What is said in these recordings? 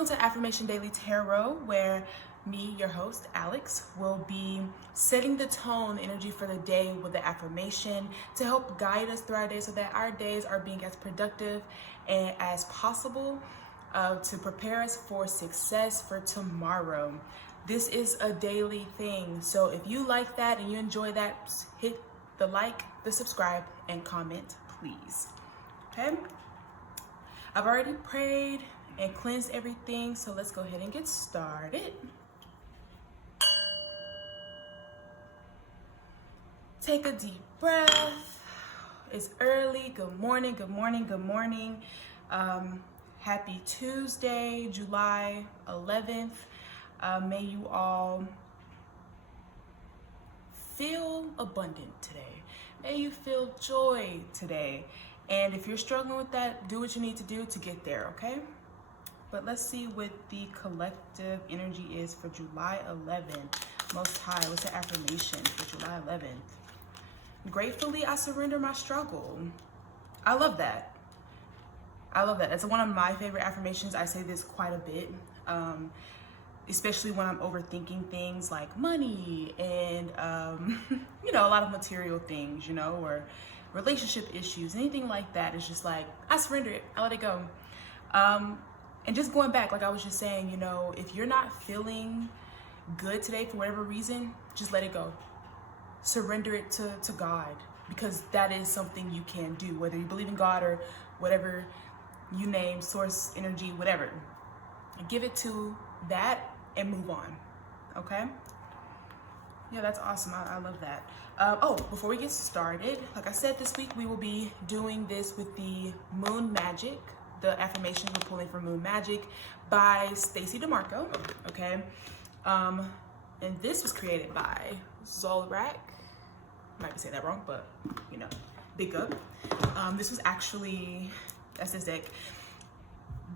Welcome to Affirmation Daily Tarot, where me, your host, Alex, will be setting the tone, energy for the day with the affirmation to help guide us through our day so that our days are being as productive and as possible to prepare us for success for tomorrow. This is a daily thing, so if you like that and you enjoy that, hit the like, the subscribe, and comment, please. Okay? I've already prayed and cleansed everything, so let's go ahead and get started. Take a deep breath. It's early. Good morning, good morning, good morning. Happy Tuesday, July 11th. May you all feel abundant today. May you feel joy today. And if you're struggling with that, do what you need to do to get there, okay? But let's see what the collective energy is for July 11th. Most High, what's the affirmation for July 11th? Gratefully, I surrender my struggle. I love that. I love that. It's one of my favorite affirmations. I say this quite a bit, especially when I'm overthinking things like money and, a lot of material things, or relationship issues, anything like that. It's just like, I surrender it. I let it go. And just going back, like I was just saying, if you're not feeling good today for whatever reason, just let it go. Surrender it to God, because that is something you can do, whether you believe in God or whatever you name, source, energy, whatever. Give it to that and move on, okay? Yeah, that's awesome. I love that. Before we get started, like I said, this week we will be doing this with the Moon Magic, the affirmations we're pulling from Moon Magic by Stacey DeMarco, okay? And this was created by Zolrak. Might be saying that wrong, but big up. This was actually, that's this deck.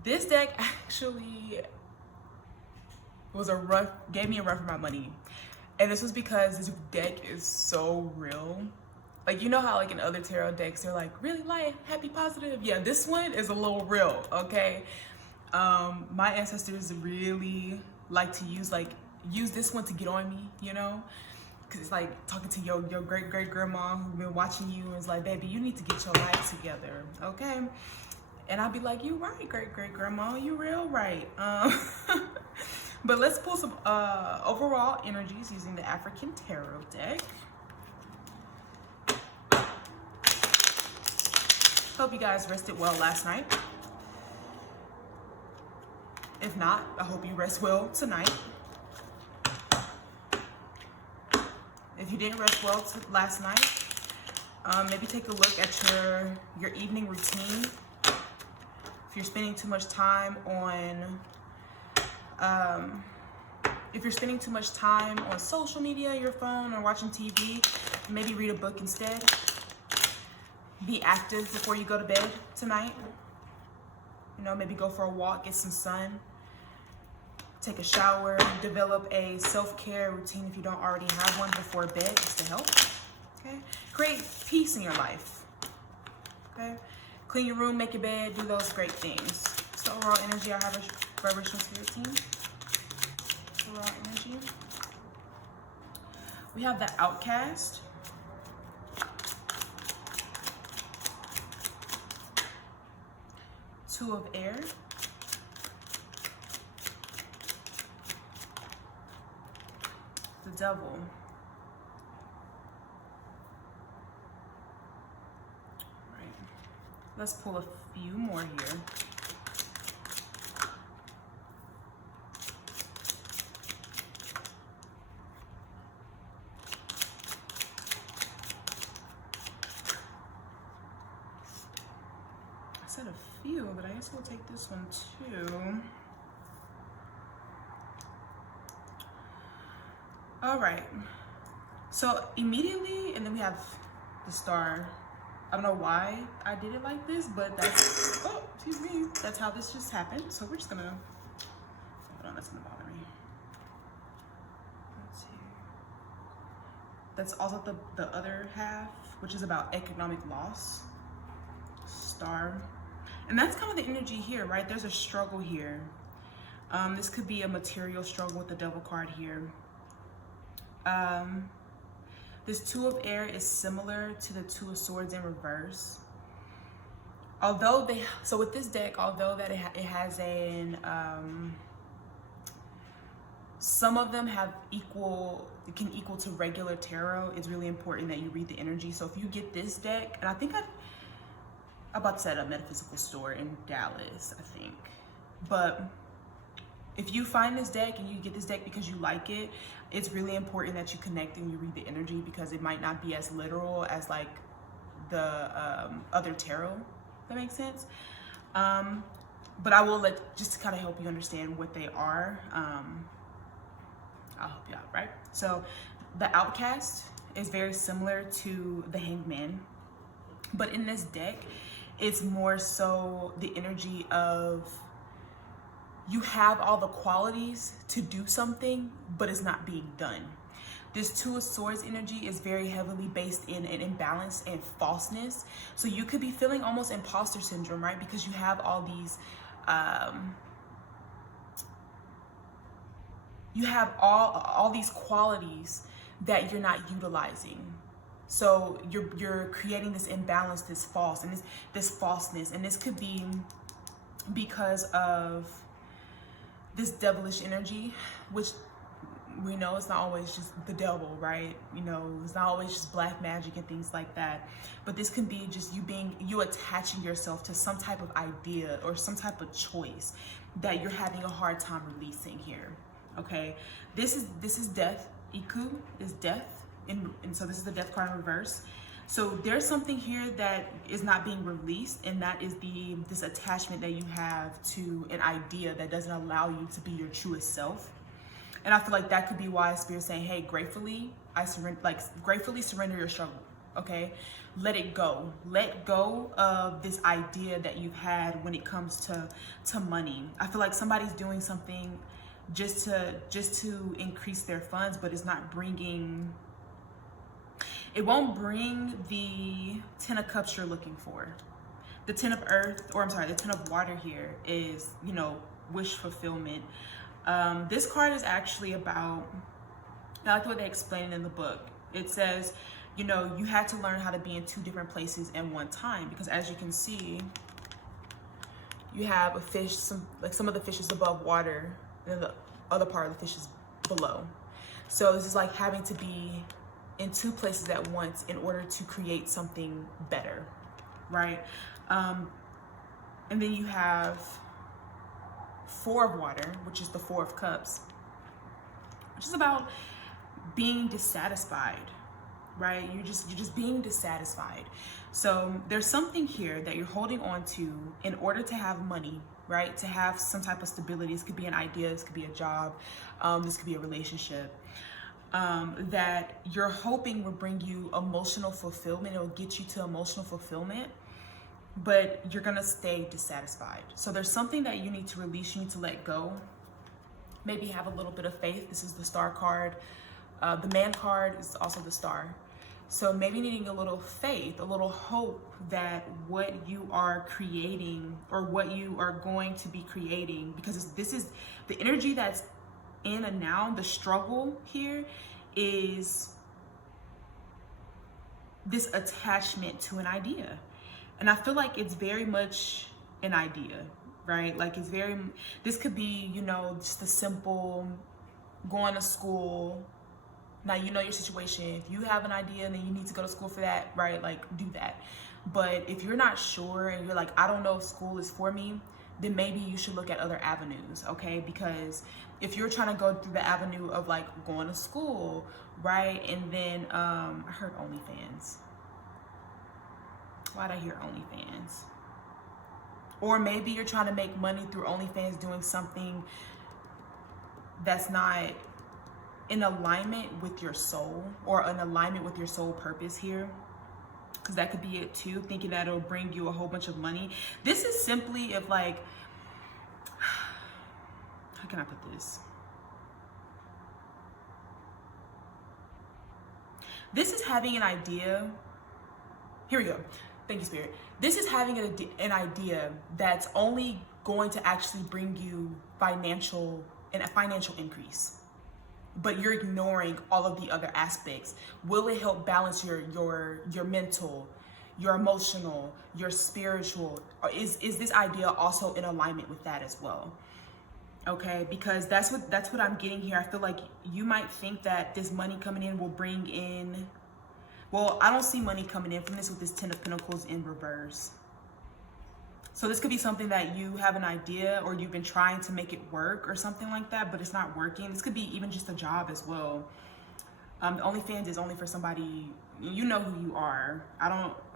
This deck actually gave me a run for my money. And this was because this deck is so real. Like, how like in other tarot decks, they're like really light, happy, positive. Yeah, this one is a little real, okay? My ancestors really like to use this one to get on me, because it's like talking to your great grandma who's been watching you and is like, baby, you need to get your life together, okay? And I'll be like, you right, great grandma, you real right. But let's pull some overall energies using the African Tarot deck. Hope you guys rested well last night. If not, I hope you rest well tonight. If you didn't rest well last night, maybe take a look at your evening routine. If you're spending too much time on social media, your phone, or watching TV, maybe read a book instead. Be active before you go to bed tonight. Maybe go for a walk, get some sun, take a shower, develop a self-care routine if you don't already have one before bed, just to help. Okay? Create peace in your life. Okay? Clean your room, make your bed, do those great things. So overall energy, I have a vibrational spirit team. Overall energy. We have the Outcast. Two of Air. The Devil. Right. Let's pull a few more here. I said a few, but I guess we'll take this one too. All right, so immediately, and then we have the Star. I don't know why I did it like this, but that's how this just happened. So we're just gonna, hold on, that's gonna bother me. Let's see. That's also the other half, which is about economic loss. Star. And that's kind of the energy here, right? There's a struggle here. This could be a material struggle with the Devil card here. This Two of Air is similar to the Two of Swords in reverse. Although so with this deck, although that it has an, some of them have it can equal to regular tarot. It's really important that you read the energy. So if you get this deck, and I think I'm about to set a metaphysical store in Dallas, I think. But if you find this deck and you get this deck because you like it, it's really important that you connect and you read the energy, because it might not be as literal as like the other tarot. That makes sense. But I will just to kind of help you understand what they are. I'll help you out, right? So the Outcast is very similar to the Hanged Man, but in this deck, it's more so the energy of you have all the qualities to do something, but it's not being done. This Two of Swords energy is very heavily based in an imbalance and falseness. So you could be feeling almost imposter syndrome, right? Because you have all these, you have all these qualities that you're not utilizing. So you're creating this imbalance, this falseness, and this could be because of this devilish energy, which we know it's not always just the devil, right? You know, it's not always just black magic and things like that. But this can be just you attaching yourself to some type of idea or some type of choice that you're having a hard time releasing here. Okay, this is death. Iku is death, and so this is the Death card in reverse. So there's something here that is not being released, and that is this attachment that you have to an idea that doesn't allow you to be your truest self. And I feel like that could be why Spirit's saying, hey, gratefully surrender your struggle, okay? Let it go. Let go of this idea that you've had when it comes to money. I feel like somebody's doing something just to increase their funds, but it's not bringing, it won't bring the 10 of Cups you're looking for. The 10 of Earth, or I'm sorry, the 10 of Water here is, you know, wish fulfillment. This card is actually about, I like the way they explain it in the book. It says, you know, you had to learn how to be in two different places at one time, because as you can see, you have a fish, some of the fish is above water, and the other part of the fish is below. So this is like having to be in two places at once in order to create something better, right? And then you have Four of Water, which is the Four of Cups, which is about being dissatisfied, right? You're just being dissatisfied. So there's something here that you're holding on to in order to have money, right? To have some type of stability. This could be an idea, this could be a job, this could be a relationship, that you're hoping will bring you emotional fulfillment. It'll get you to emotional fulfillment, but you're gonna stay dissatisfied. So there's something that you need to release, you need to let go. Maybe have a little bit of faith. This is the Star card. The Man card is also the Star. So maybe needing a little faith, a little hope that what you are creating or what you are going to be creating, because this is the energy that's in and now, the struggle here is this attachment to an idea. And I feel like it's very much an idea, right? Like this could be, you know, just a simple going to school. Now, you know your situation. If you have an idea and then you need to go to school for that, right? Like, do that. But if you're not sure and you're like, I don't know if school is for me, then maybe you should look at other avenues, okay? Because if you're trying to go through the avenue of like going to school, right? And then, I heard OnlyFans. Why'd I hear OnlyFans? Or maybe you're trying to make money through OnlyFans doing something that's not in alignment with your soul, or in alignment with your soul purpose here, because that could be it too, thinking that it'll bring you a whole bunch of money. This is simply if like, how can I put this? This is having an idea. Here we go. Thank you, Spirit. This is having an idea that's only going to actually bring you a financial increase, but you're ignoring all of the other aspects? Will it help balance your mental, your emotional, your spiritual? Or is this idea also in alignment with that as well? Okay, because that's what I'm getting here. I feel like you might think that this money coming in will bring in, well, I don't see money coming in from this with this Ten of Pentacles in reverse. So this could be something that you have an idea, or you've been trying to make it work or something like that, but it's not working. This could be even just a job as well. The OnlyFans is only for somebody, you know who you are.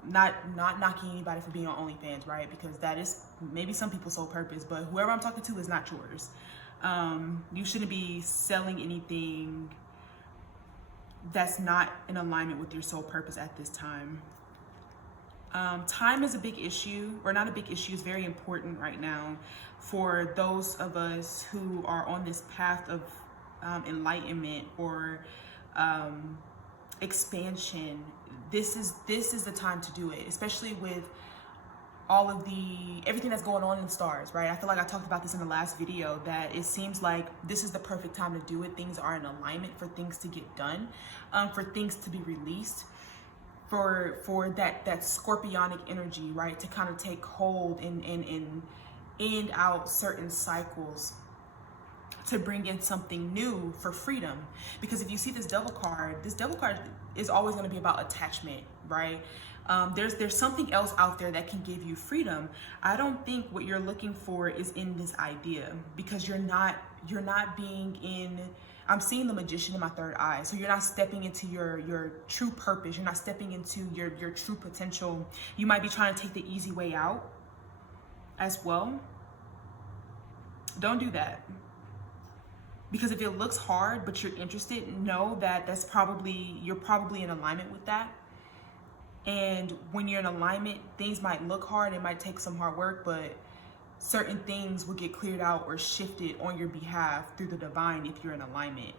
Not knocking anybody for being on OnlyFans, right? Because that is maybe some people's sole purpose, but whoever I'm talking to is not yours. You shouldn't be selling anything that's not in alignment with your sole purpose at this time. Time is a big issue, or not a big issue, it's very important right now for those of us who are on this path of enlightenment or expansion. This is the time to do it, especially with all of everything that's going on in the stars, right? I feel like I talked about this in the last video, that it seems like this is the perfect time to do it. Things are in alignment for things to get done, for things to be released, for that scorpionic energy, right, to kind of take hold and end out certain cycles, to bring in something new for freedom. Because if you see this devil card is always going to be about attachment, right? There's something else out there that can give you freedom. I don't think what you're looking for is in this idea, because you're not being in, I'm seeing the Magician in my third eye. So you're not stepping into your true purpose. You're not stepping into your true potential. You might be trying to take the easy way out as well. Don't do that. Because if it looks hard, but you're interested, know that you're probably in alignment with that. And when you're in alignment, things might look hard. It might take some hard work, but certain things will get cleared out or shifted on your behalf through the divine if you're in alignment.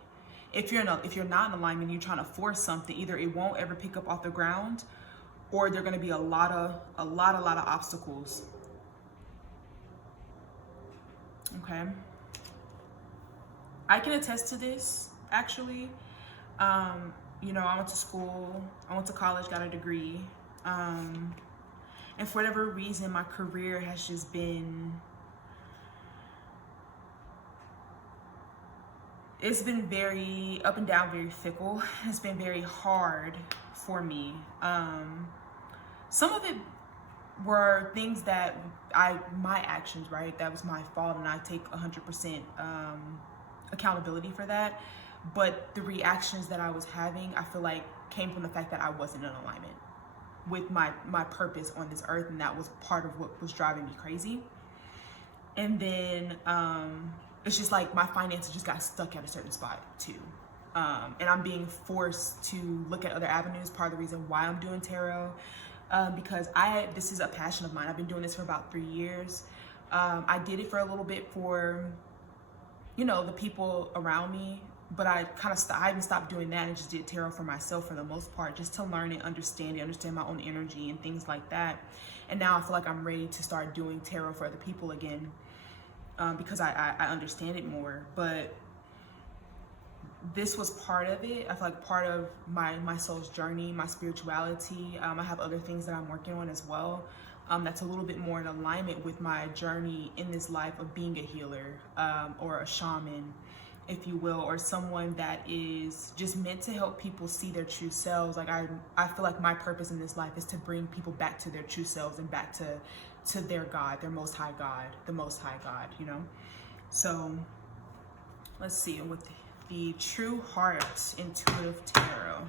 If you're not in alignment, you're trying to force something, either it won't ever pick up off the ground, or there are going to be a lot of obstacles. Okay. I can attest to this, actually. You know, I went to school, I went to college, got a degree. And for whatever reason, my career has just been, it's been very up and down, very fickle. It's been very hard for me. Some of it were things that my actions, right? That was my fault, and I take 100% accountability for that. But the reactions that I was having, I feel like came from the fact that I wasn't in alignment with my purpose on this earth, and that was part of what was driving me crazy. And then it's just like my finances just got stuck at a certain spot too. And I'm being forced to look at other avenues. Part of the reason why I'm doing tarot, because this is a passion of mine. I've been doing this for about 3 years. I did it for a little bit for, you know, the people around me, but I even stopped doing that and just did tarot for myself for the most part, just to learn it, understand my own energy and things like that. And now I feel like I'm ready to start doing tarot for other people again, because I understand it more. But this was part of it. I feel like part of my soul's journey, my spirituality. I have other things that I'm working on as well. That's a little bit more in alignment with my journey in this life of being a healer, or a shaman, if you will, or someone that is just meant to help people see their true selves. Like I feel like my purpose in this life is to bring people back to their true selves and back to their God, their most high God, the most high God, you know? So let's see, with the True Heart Intuitive Tarot.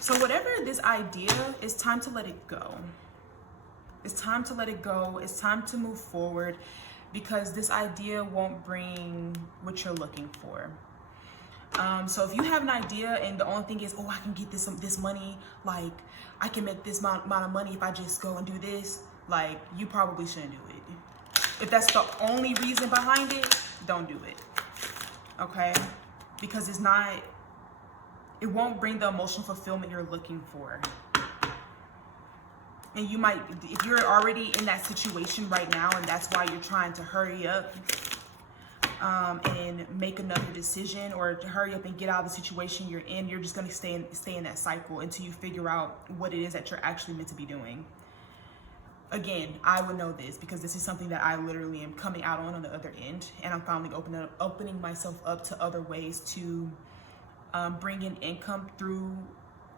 So whatever this idea, it's time to let it go. It's time to let it go. It's time to move forward, because this idea won't bring what you're looking for. So if you have an idea and the only thing is, oh, I can get this money, like I can make this amount of money if I just go and do this, like you probably shouldn't do it. If that's the only reason behind it, don't do it. Okay? Because it won't bring the emotional fulfillment you're looking for. And you might, if you're already in that situation right now and that's why you're trying to hurry up and make another decision, or to hurry up and get out of the situation you're in, you're just going to stay in that cycle until you figure out what it is that you're actually meant to be doing. Again, I would know this because this is something that I literally am coming out on the other end, and I'm finally opening myself up to other ways to bring in income through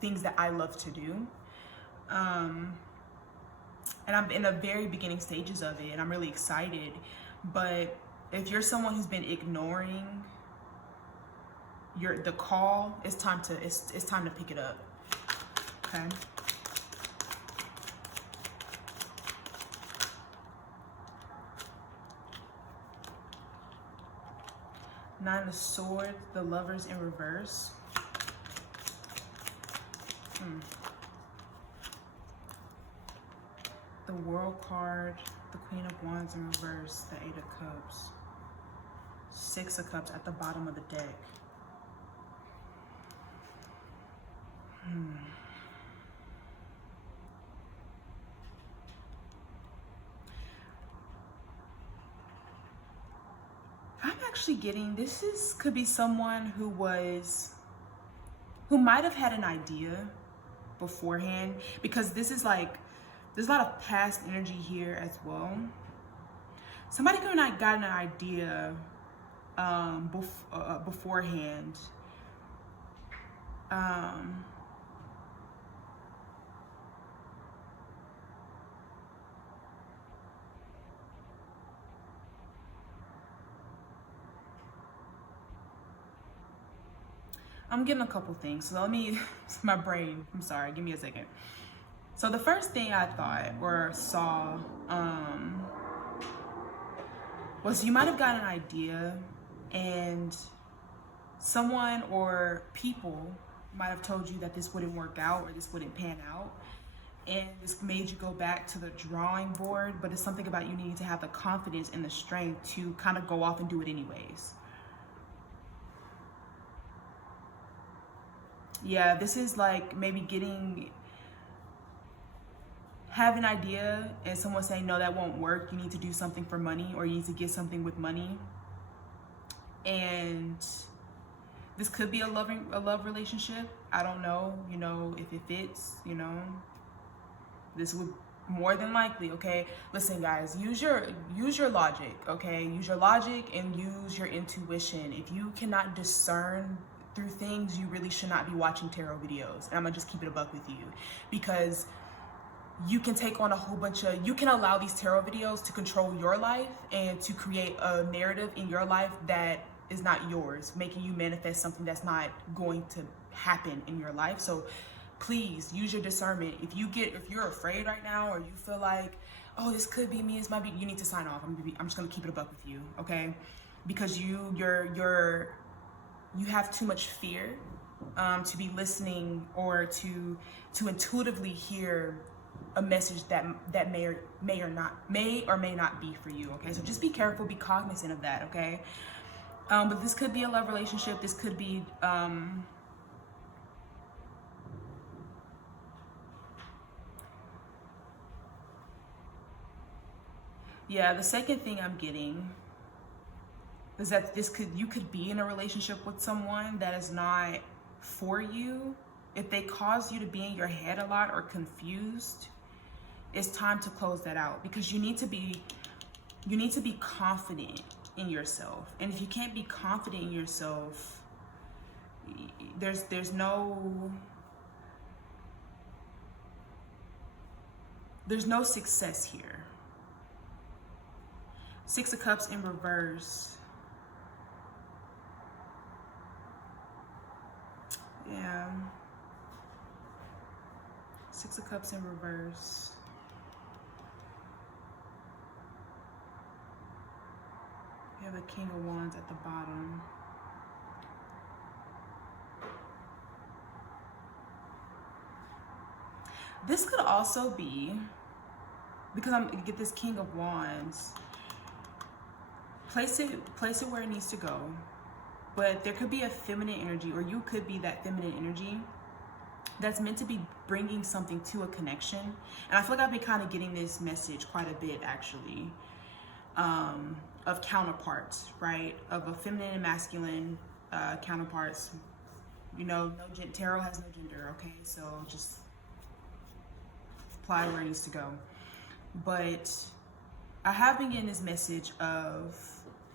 things that I love to do. And I'm in the very beginning stages of it, and I'm really excited. But if you're someone who's been ignoring the call, it's time to pick it up. Okay. Nine of Swords, the Lovers in reverse. The World card, the Queen of Wands in reverse, the Eight of Cups. Six of Cups at the bottom of the deck. I'm actually getting, could be someone who might have had an idea beforehand, because this is like, there's a lot of past energy here as well. Somebody could have gotten an idea beforehand. I'm getting a couple things, so let me, my brain, I'm sorry, give me a second. So the first thing I thought or saw was you might have got an idea, and someone or people might have told you that this wouldn't work out or this wouldn't pan out, and this made you go back to the drawing board. But it's something about you needing to have the confidence and the strength to kind of go off and do it anyways. Yeah, this is like maybe have an idea and someone saying, no, that won't work. You need to do something for money, or you need to get something with money. And this could be a love relationship. I don't know, if it fits, this would more than likely, okay? Listen, guys, use your logic, okay? Use your logic and use your intuition. If you cannot discern through things, you really should not be watching tarot videos. And I'm gonna just keep it a buck with you, because you can take on you can allow these tarot videos to control your life and to create a narrative in your life that is not yours, making you manifest something that's not going to happen in your life. So please use your discernment. If you're afraid right now, or you feel like, oh, this could be me, this might be, you need to sign off. I'm just gonna keep it a buck with you, okay? Because you have too much fear to be listening, or to intuitively hear a message that may or may not be for you, okay? So just be careful, be cognizant of that, okay? But this could be a love relationship. This could be yeah, the second thing I'm getting is that you could be in a relationship with someone that is not for you. If they cause you to be in your head a lot or confused, it's time to close that out, because you need to be confident in yourself. And if you can't be confident in yourself, there's no success here. Six of Cups in reverse. Yeah. Six of Cups in reverse. You have a King of Wands at the bottom. This could also be, because I'm gonna get this King of Wands, place it where it needs to go. But there could be a feminine energy, or you could be that feminine energy that's meant to be bringing something to a connection. And I feel like I've been kind of getting this message quite a bit, actually, of counterparts, right? Of a feminine and masculine counterparts. You know, tarot has no gender, okay? So just apply where it needs to go. But I have been getting this message of,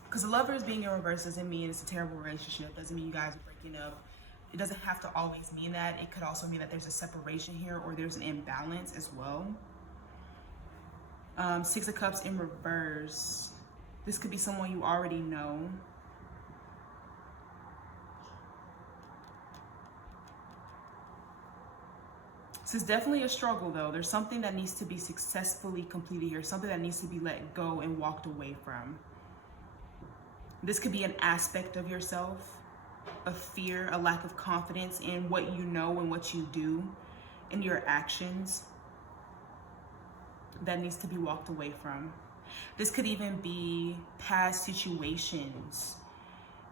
because the Lovers being in reverse doesn't mean it's a terrible relationship, doesn't mean you guys are breaking up. It doesn't have to always mean that. It could also mean that there's a separation here, or there's an imbalance as well. Six of Cups in reverse. This could be someone you already know. This is definitely a struggle, though. There's something that needs to be successfully completed here, something that needs to be let go and walked away from. This could be an aspect of yourself, a fear, a lack of confidence in what you know and what you do, in your actions, that needs to be walked away from. This could even be past situations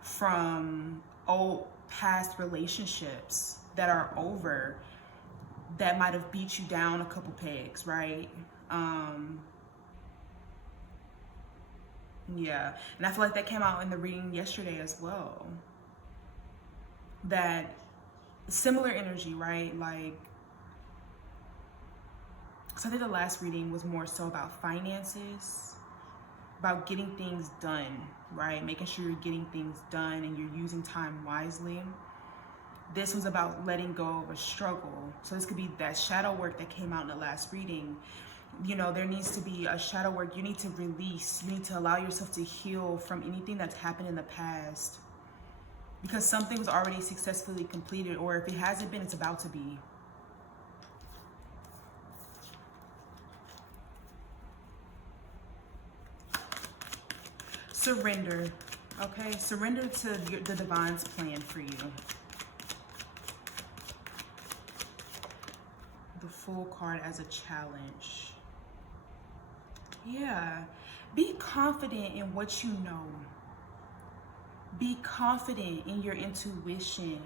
from old past relationships that are over, that might have beat you down a couple pegs, right? Yeah, and I feel like that came out in the reading yesterday as well. That similar energy, right? Like, so I think the last reading was more so about finances, about getting things done, right? Making sure you're getting things done and you're using time wisely. This was about letting go of a struggle. So this could be that shadow work that came out in the last reading. You know, there needs to be a shadow work. You need to release. You need to allow yourself to heal from anything that's happened in the past. Because something was already successfully completed, or if it hasn't been, it's about to be. Surrender. Okay, surrender to the divine's plan for you. The Fool card as a challenge. Yeah, be confident in what you know. Be confident in your intuition.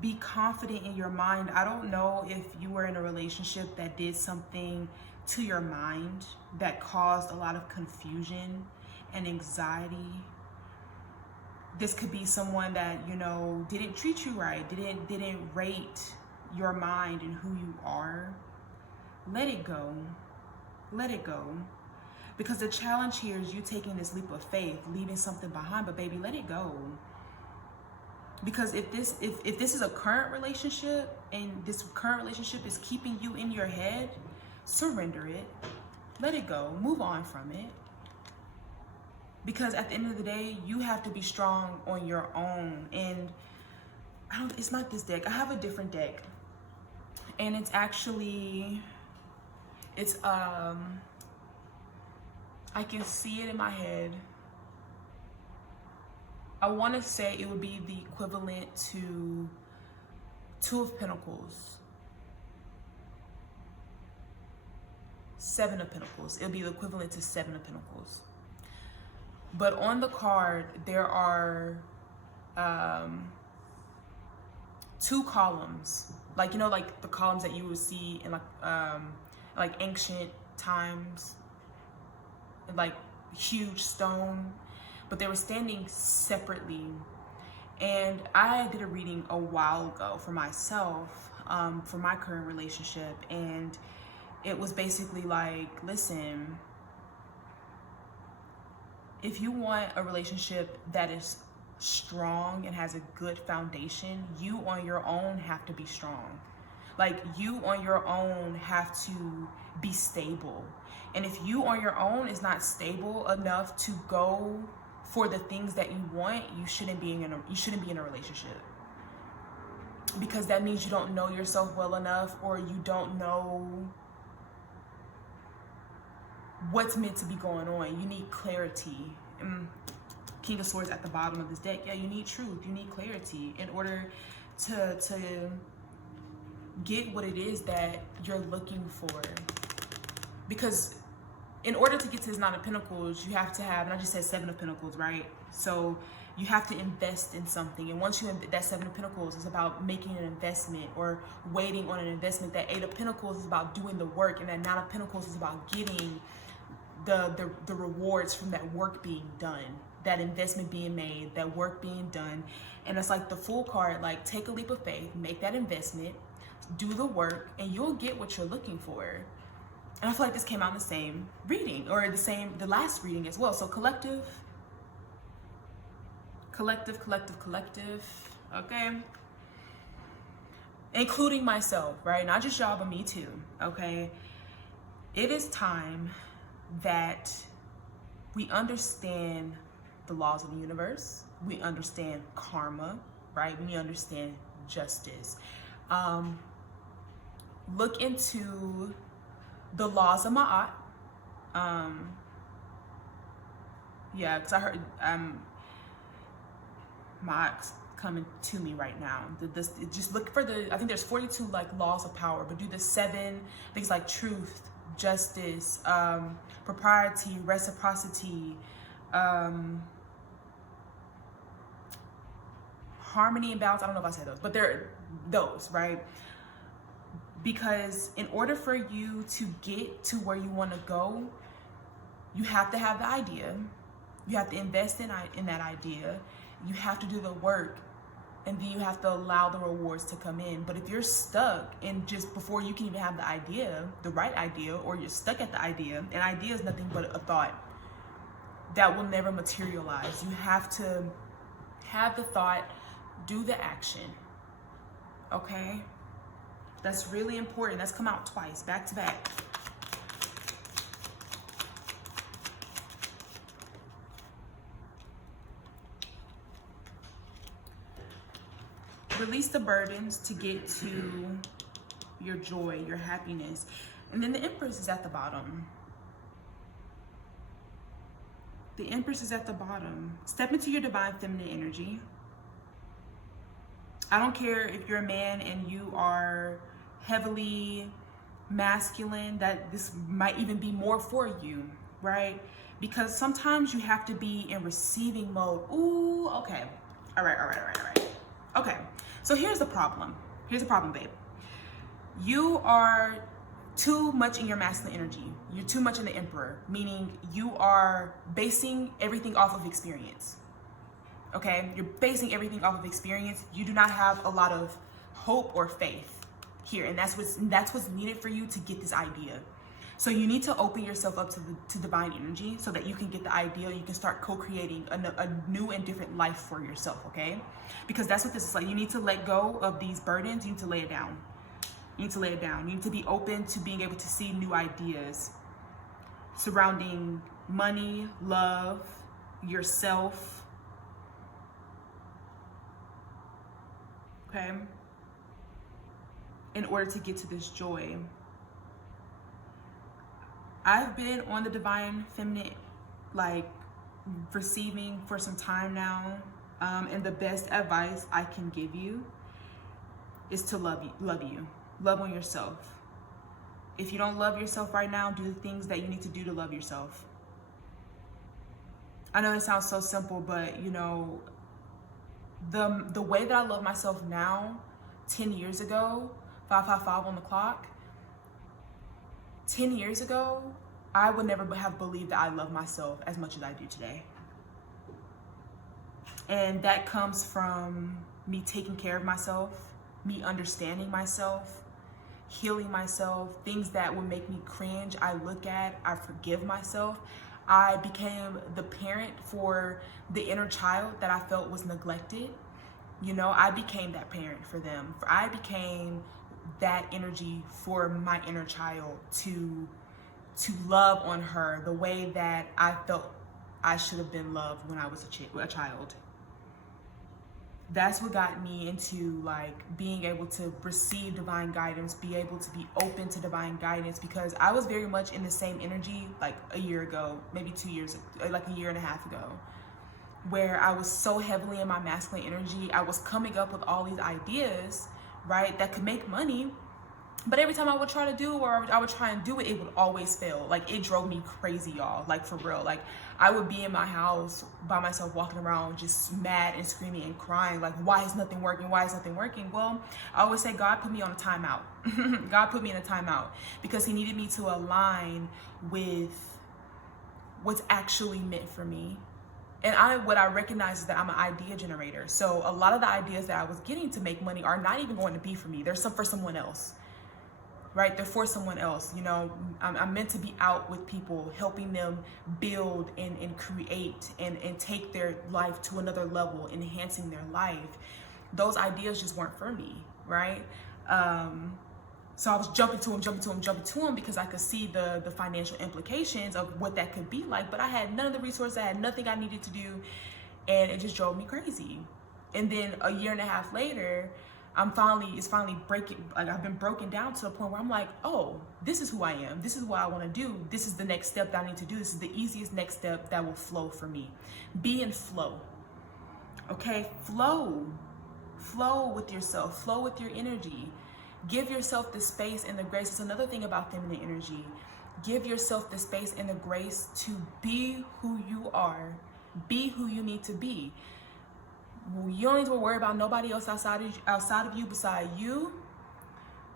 Be confident in your mind. I don't know if you were in a relationship that did something to your mind that caused a lot of confusion and anxiety. This could be someone that, you know, didn't treat you right, didn't rate your mind and who you are. Let it go. Let it go. Because the challenge here is you taking this leap of faith, leaving something behind, but baby, let it go. Because if this is a current relationship and this current relationship is keeping you in your head, surrender it. Let it go. Move on from it. Because at the end of the day, you have to be strong on your own. And it's not this deck. I have a different deck. And it's actually, I can see it in my head. I want to say it would be the equivalent to Two of Pentacles. Seven of Pentacles. It'll be the equivalent to Seven of Pentacles. But on the card, there are two columns. Like, you know, like the columns that you would see in like ancient times, like huge stone, but they were standing separately. And I did a reading a while ago for myself, for my current relationship, and it was basically like, listen, if you want a relationship that is strong and has a good foundation, you on your own have to be strong. Like, you on your own have to be stable. And if you on your own is not stable enough to go for the things that you want, you shouldn't be in a relationship. Because that means you don't know yourself well enough, or you don't know what's meant to be going on. You need clarity. King of Swords at the bottom of this deck. Yeah, you need truth. You need clarity in order to get what it is that you're looking for. Because in order to get to this Nine of Pentacles, you have to have, and I just said Seven of Pentacles, right? So You have to invest in something. And once that Seven of Pentacles is about making an investment or waiting on an investment. That Eight of Pentacles is about doing the work. And that Nine of Pentacles is about getting the rewards from that work being done, that investment being made, that work being done. And it's like the Fool card, like take a leap of faith, make that investment, do the work, and you'll get what you're looking for. And I feel like this came out in the same reading, or the last reading as well. So collective, okay? Including myself, right? Not just y'all, but me too, okay? It is time that we understand the laws of the universe. We understand karma, right? We understand justice. Look into the laws of Ma'at. Yeah, because I heard Ma'at's coming to me right now. Just look for I think there's 42 like laws of power, but do the 7 things like truth, justice, propriety, reciprocity, harmony and balance. I don't know if I said those, but they're those, right? Because in order for you to get to where you want to go, you have to have the idea. You have to invest in that idea. You have to do the work, and then you have to allow the rewards to come in. But if you're stuck in just before you can even have the idea, the right idea, or you're stuck at the idea, an idea is nothing but a thought that will never materialize. You have to have the thought, do the action, okay? That's really important. That's come out twice, back to back. Release the burdens to get to your joy, your happiness. And then the Empress is at the bottom. The Empress is at the bottom. Step into your divine feminine energy. I don't care if you're a man and you are heavily masculine, that this might even be more for you, right? Because sometimes you have to be in receiving mode. Ooh, okay. All right. Okay, so here's the problem. Here's the problem, babe. You are too much in your masculine energy. You're too much in the Emperor, meaning you are basing everything off of experience. Okay, you're basing everything off of experience. You do not have a lot of hope or faith here, and that's what's needed for you to get this idea. So you need to open yourself up to divine energy so that you can get the idea. You can start co-creating a new and different life for yourself, okay? Because that's what this is like. You need to let go of these burdens. You need to lay it down. You need to lay it down. You need to be open to being able to see new ideas surrounding money, love, yourself, okay? In order to get to this joy. I've been on the divine feminine, like, receiving for some time now. And the best advice I can give you is to love you. Love on yourself. If you don't love yourself right now, do the things that you need to do to love yourself. I know it sounds so simple, but you know, the way that I love myself now, 10 years ago, 555 on the clock, 10 years ago, I would never have believed that I love myself as much as I do today. And that comes from me taking care of myself, me understanding myself, healing myself, things that would make me cringe, I look at, I forgive myself. I became the parent for the inner child that I felt was neglected. You know, I became that parent for them. I became that energy for my inner child to love on her the way that I felt I should have been loved when I was a child. That's what got me into like being able to receive divine guidance, be able to be open to divine guidance, because I was very much in the same energy like a year ago, maybe 2 years, like a year and a half ago, where I was so heavily in my masculine energy. I was coming up with all these ideas, right, that could make money, But every time I would try to do, or I would try and do it, it would always fail. Like, it drove me crazy, y'all. Like, for real. Like, I would be in my house by myself, walking around just mad and screaming and crying. Like, why is nothing working? Why is nothing working? Well, I always say God put me on a timeout. God put me in a timeout because he needed me to align with what's actually meant for me. And what I recognize is that I'm an idea generator. So a lot of the ideas that I was getting to make money are not even going to be for me. They're for someone else. Right? They're for someone else. You know, I'm meant to be out with people, helping them build and create and take their life to another level, enhancing their life. Those ideas just weren't for me, right? So I was jumping to them because I could see the financial implications of what that could be like, but I had none of the resources, I had nothing I needed to do, and it just drove me crazy. And then a year and a half later, it's finally breaking, like I've been broken down to the point where I'm like, oh, this is who I am. This is what I want to do. This is the next step that I need to do. This is the easiest next step that will flow for me. Be in flow. Okay, flow with yourself, flow with your energy. Give yourself the space and the grace. It's another thing about feminine energy. Give yourself the space and the grace to be who you are. Be who you need to be. You don't need to worry about nobody else outside of you beside you,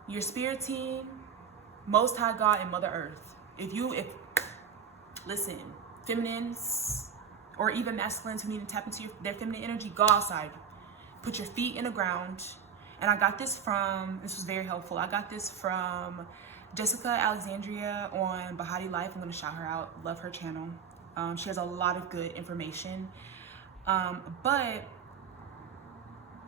your spirit team, Most High God, and Mother Earth. Listen, feminines or even masculines who need to tap into their feminine energy, go outside. Put your feet in the ground. And I got this was very helpful. I got this from Jessica Alexandria on Bahati Life. I'm going to shout her out. Love her channel. She has a lot of good information. But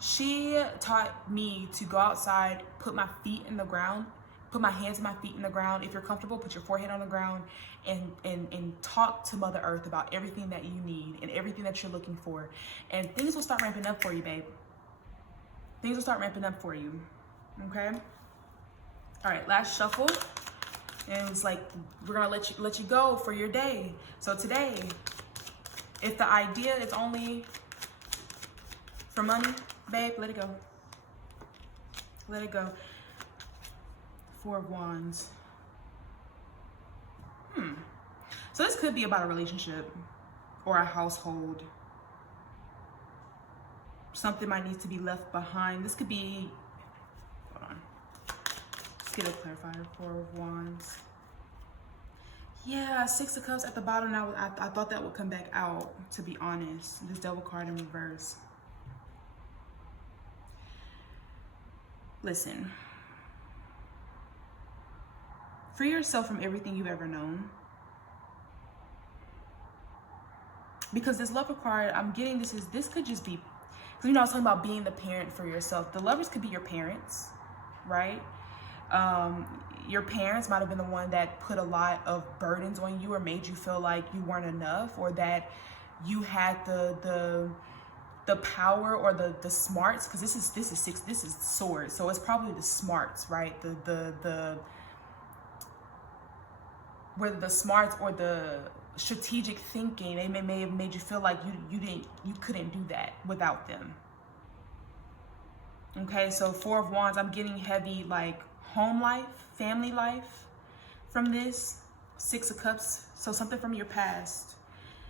she taught me to go outside, put my feet in the ground, put my hands and my feet in the ground. If you're comfortable, put your forehead on the ground and talk to Mother Earth about everything that you need and everything that you're looking for. And things will start ramping up for you, babe. Things will start ramping up for you, okay? All right, last shuffle. And it's like, we're gonna let you go for your day. So today, if the idea is only for money, babe, let it go. Let it go. Four of Wands. So this could be about a relationship or a household. Something might need to be left behind. This could be, hold on. Let's get a clarifier. Four of Wands. Yeah, Six of Cups at the bottom. Now I thought that would come back out, to be honest. This Devil card in reverse. Listen. Free yourself from everything you've ever known. Because this Lover card, I'm getting this could just be, because you know I was talking about being the parent for yourself. The Lovers could be your parents, right? Your parents might have been the one that put a lot of burdens on you or made you feel like you weren't enough, or that you had the power or the smarts, because this is swords, so it's probably the smarts, right? Whether the smarts or the strategic thinking, they may have made you feel like you couldn't do that without them. Okay, so Four of Wands, I'm getting heavy like home life, family life from this. Six of Cups, so something from your past.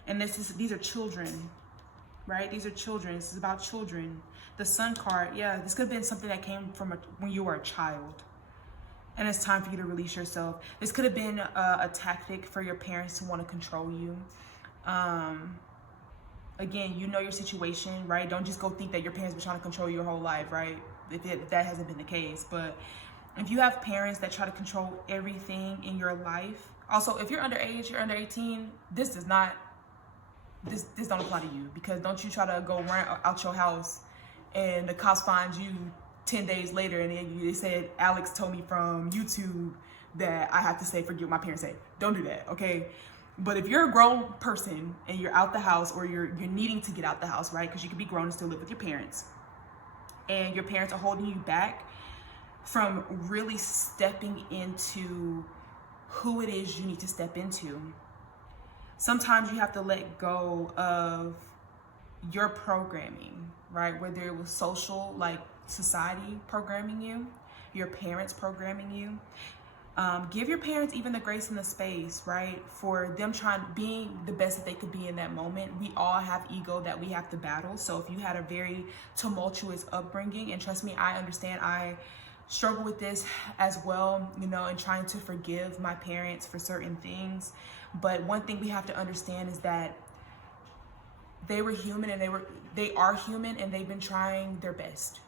And these are children, right? These are children. This is about children. The Sun card, yeah, this could have been something that came from when you were a child. And it's time for you to release yourself. This could have been a tactic for your parents to want to control you. Again, you know your situation, right? Don't just go think that your parents been trying to control your whole life, right? If that hasn't been the case. But if you have parents that try to control everything in your life, also, if you're underage, you're under 18, this don't apply to you. Because don't you try to go run out your house and the cops find you 10 days later and they said, Alex told me from YouTube that I have to say, forget what my parents say. Don't do that, okay? But if you're a grown person and you're out the house, or you're needing to get out the house, right? Because you can be grown and still live with your parents, and your parents are holding you back from really stepping into who it is you need to step into. Sometimes you have to let go of your programming, right? Whether it was social, like society programming you, your parents programming you. Give your parents even the grace and the space, right? For them being the best that they could be in that moment. We all have ego that we have to battle. So if you had a very tumultuous upbringing, and trust me, I understand, I struggle with this as well, you know, and trying to forgive my parents for certain things. But one thing we have to understand is that they were human, and they are human, and they've been trying their best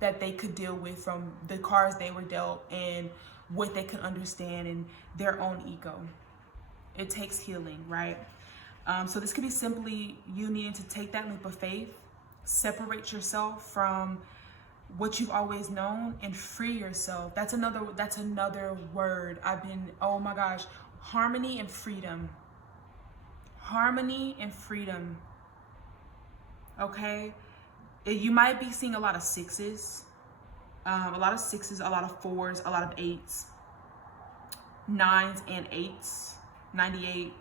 that they could deal with from the cards they were dealt and what they could understand in their own ego. It takes healing, right? So this could be simply you needing to take that leap of faith, separate yourself from what you've always known, and free yourself. That's another word oh my gosh, harmony and freedom. Harmony and freedom. Okay? You might be seeing a lot of sixes, a lot of 4s, a lot of 8s, 9s and 8s, 98,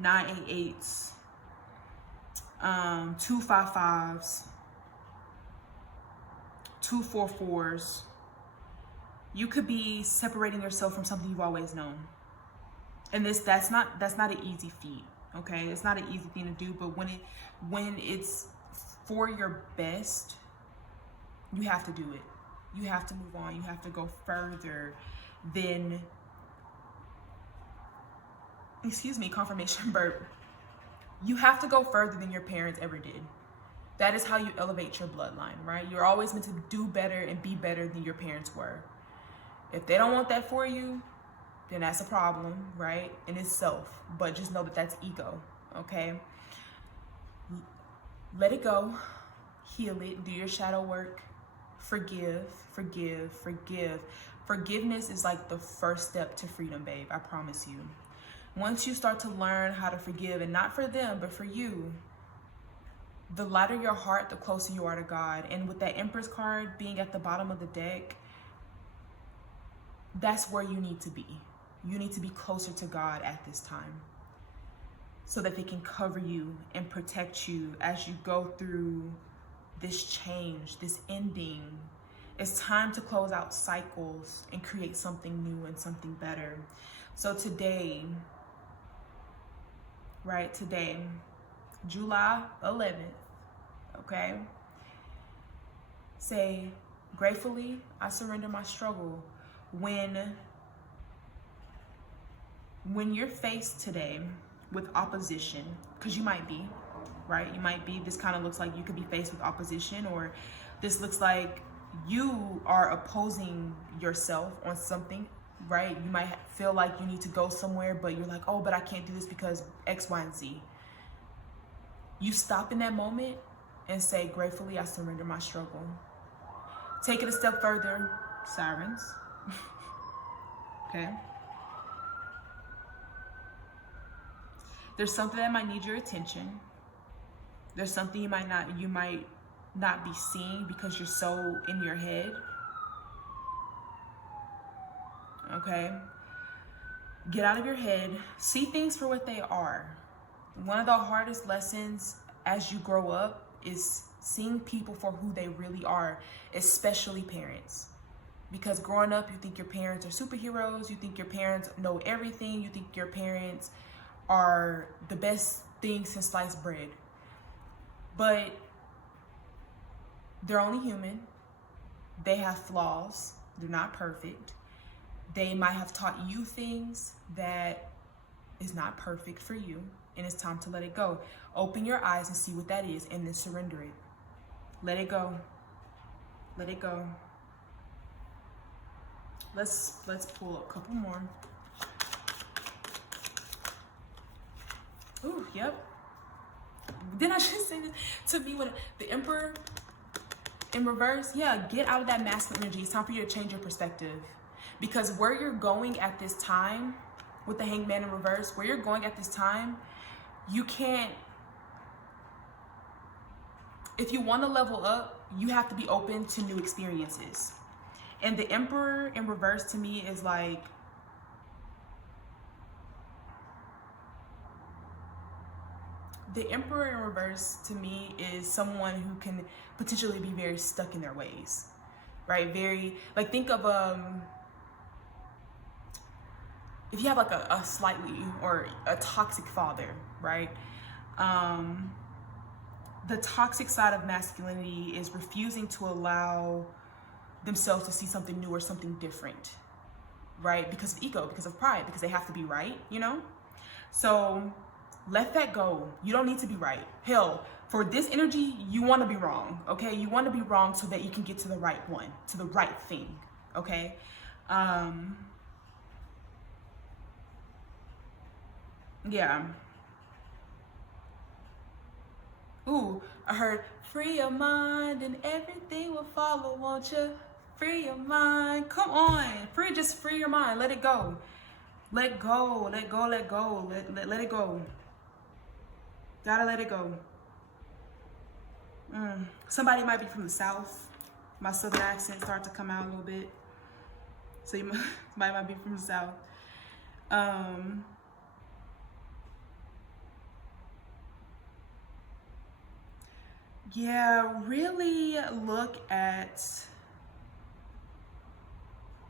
988s, 255s, 244s. You could be separating yourself from something you've always known, and that's not an easy feat. Okay, it's not an easy thing to do, but when it's for your best, you have to do it. You have to move on. You have to go further than, confirmation burp. You have to go further than your parents ever did. That is how you elevate your bloodline, right? You're always meant to do better and be better than your parents were. If they don't want that for you, then that's a problem, right? In itself. But just know that that's ego, okay? Let it go, heal it, do your shadow work, forgive. Forgiveness is like the first step to freedom, babe, I promise you. Once you start to learn how to forgive, and not for them, but for you, the lighter your heart, the closer you are to God. And with that Empress card being at the bottom of the deck, that's where you need to be. You need to be closer to God at this time, so that they can cover you and protect you as you go through this change, this ending. It's time to close out cycles and create something new and something better. So today, right, July 11th, okay? Say, gratefully, I surrender my struggle. When you're faced today with opposition, because you might be, right? You might be, this kind of looks like you could be faced with opposition, or this looks like you are opposing yourself on something, right? You might feel like you need to go somewhere, but you're like, oh, but I can't do this because X, Y, and Z. You stop in that moment and say, gratefully, I surrender my struggle. Take it a step further, sirens. Okay? There's something that might need your attention. There's something you might not be seeing because you're so in your head. Okay? Get out of your head. See things for what they are. One of the hardest lessons as you grow up is seeing people for who they really are, especially parents. Because growing up, you think your parents are superheroes. You think your parents know everything. You think your parents are the best thing since sliced bread. But they're only human. They have flaws. They're not perfect. They might have taught you things that is not perfect for you, and it's time to let it go. Open your eyes and see what that is, and then surrender it. Let it go. Let it go. Let's pull a couple more. Ooh, yep. Didn't I just say this to me when the Emperor in reverse? Yeah, get out of that masculine energy. It's time for you to change your perspective. Because where you're going at this time, with the Hangman in reverse, where you're going at this time, you can't, if you want to level up, you have to be open to new experiences. And the Emperor in reverse to me is like, the Emperor in reverse to me is someone who can potentially be very stuck in their ways, right? Very, like, think of, if you have like a slightly, or a toxic father, right? The toxic side of masculinity is refusing to allow themselves to see something new or something different, right? Because of ego, because of pride, because they have to be right, you know? So let that go. You don't need to be right. Hell, for this energy, you want to be wrong, okay? You want to be wrong so that you can get to the right one, to the right thing, okay? Yeah. Ooh, I heard, free your mind and everything will follow, won't you? Free your mind. Come on. Just free your mind. Let it go. Let go. Let go. Let go. Let it go. Gotta let it go. Somebody might be from the South. My Southern accent starts to come out a little bit. So somebody might be from the South. Yeah, really look at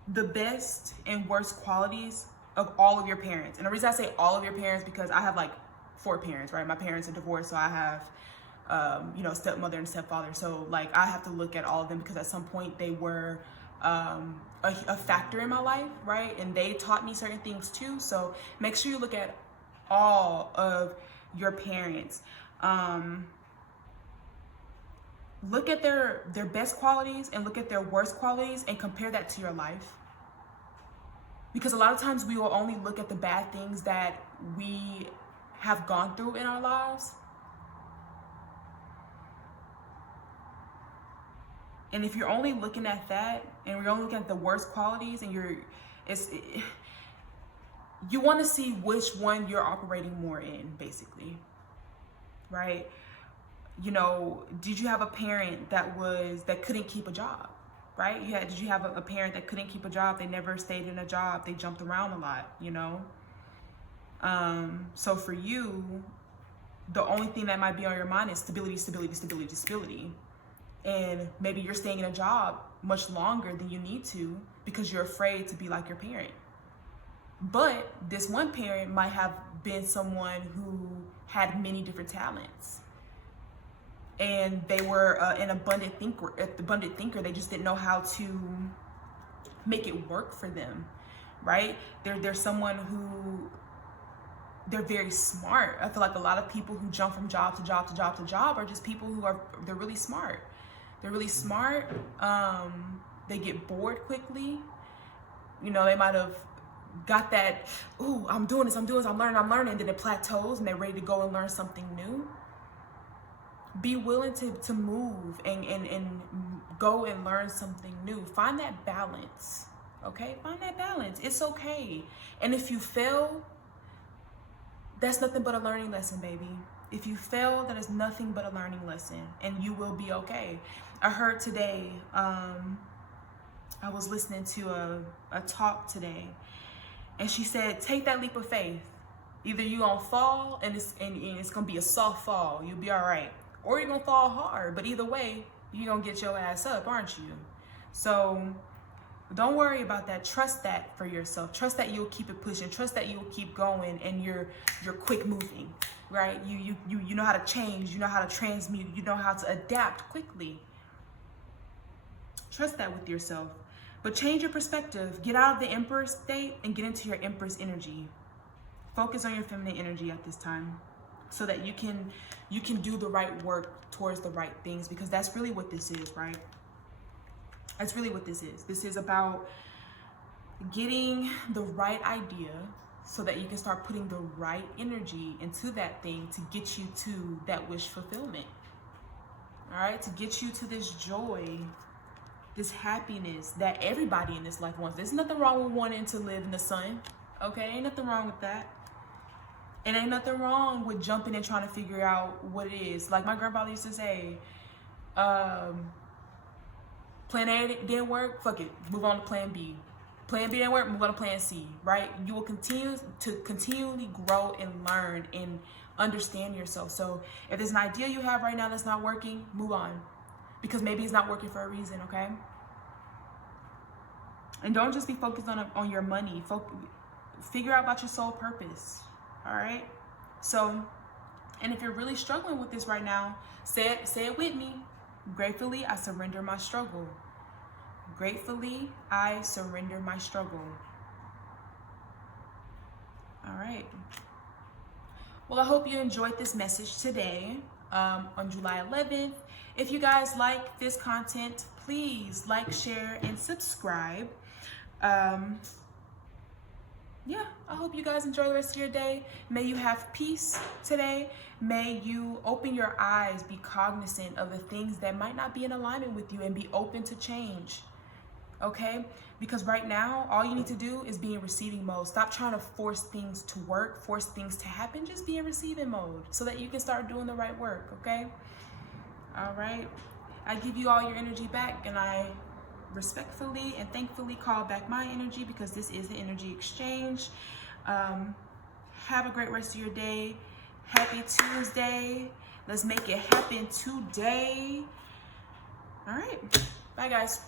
the best and worst qualities of all of your parents. And the reason I say all of your parents, because I have like 4 parents, right? My parents are divorced, so I have, stepmother and stepfather. So like I have to look at all of them because at some point they were a factor in my life, right? And they taught me certain things too. So make sure you look at all of your parents. Look at their best qualities and look at their worst qualities and compare that to your life. Because a lot of times we will only look at the bad things that we have gone through in our lives. And if you're only looking at that and you're only looking at the worst qualities and you want to see which one you're operating more in, basically, right? You know, did you have a parent that couldn't keep a job, right? Did you have a parent that couldn't keep a job? They never stayed in a job. They jumped around a lot, you know? So for you, the only thing that might be on your mind is stability, stability, stability, stability. And maybe you're staying in a job much longer than you need to because you're afraid to be like your parent. But this one parent might have been someone who had many different talents. And they were an abundant thinker. They just didn't know how to make it work for them, right? They're someone who, they're very smart. I feel like a lot of people who jump from job to job to job to job are just people they're really smart. They're really smart. They get bored quickly. You know, they might have got that, ooh, I'm doing this, I'm learning, and then it plateaus and they're ready to go and learn something new. Be willing to move and go and learn something new. Find that balance, okay? Find that balance. It's okay. And if you fail, that's nothing but a learning lesson, baby. If you fail, that is nothing but a learning lesson, and you will be okay. I heard today, I was listening to a talk today, and she said, take that leap of faith. Either you're gonna fall and it's gonna be a soft fall, you'll be all right. Or you're gonna fall hard, but either way, you're gonna get your ass up, aren't you? So don't worry about that. Trust that for yourself. Trust that you'll keep it pushing. Trust that you'll keep going, and you're quick moving, right? You know how to change. You know how to transmute. You know how to adapt quickly. Trust that with yourself. But change your perspective. Get out of the Emperor state and get into your Empress energy. Focus on your feminine energy at this time, so that you can do the right work towards the right things, because that's really what this is, right? That's really what this is. This is about getting the right idea so that you can start putting the right energy into that thing to get you to that wish fulfillment. All right, to get you to this joy, this happiness that everybody in this life wants. There's nothing wrong with wanting to live in the sun, okay? Ain't nothing wrong with that. And ain't nothing wrong with jumping and trying to figure out what it is. Like my grandfather used to say, plan A didn't work, fuck it, move on to plan B. Plan B didn't work, move on to plan C, right? You will continually grow and learn and understand yourself. So if there's an idea you have right now that's not working, move on. Because maybe it's not working for a reason, okay? And don't just be focused on your money. Figure out about your soul purpose. All right? So, and if you're really struggling with this right now, say it with me. Gratefully, I surrender my struggle. Gratefully, I surrender my struggle. All right. Well, I hope you enjoyed this message today on July 11th. If you guys like this content, please like, share, and subscribe. Yeah, I hope you guys enjoy the rest of your day. May you have peace today. May you open your eyes, be cognizant of the things that might not be in alignment with you, and be open to change. Okay? Because right now, all you need to do is be in receiving mode. Stop trying to force things to work, force things to happen. Just be in receiving mode so that you can start doing the right work, okay? All right? I give you all your energy back, and I respectfully and thankfully call back my energy, because this is the energy exchange. Have a great rest of your day. Happy Tuesday. Let's make it happen today. All right. Bye, guys.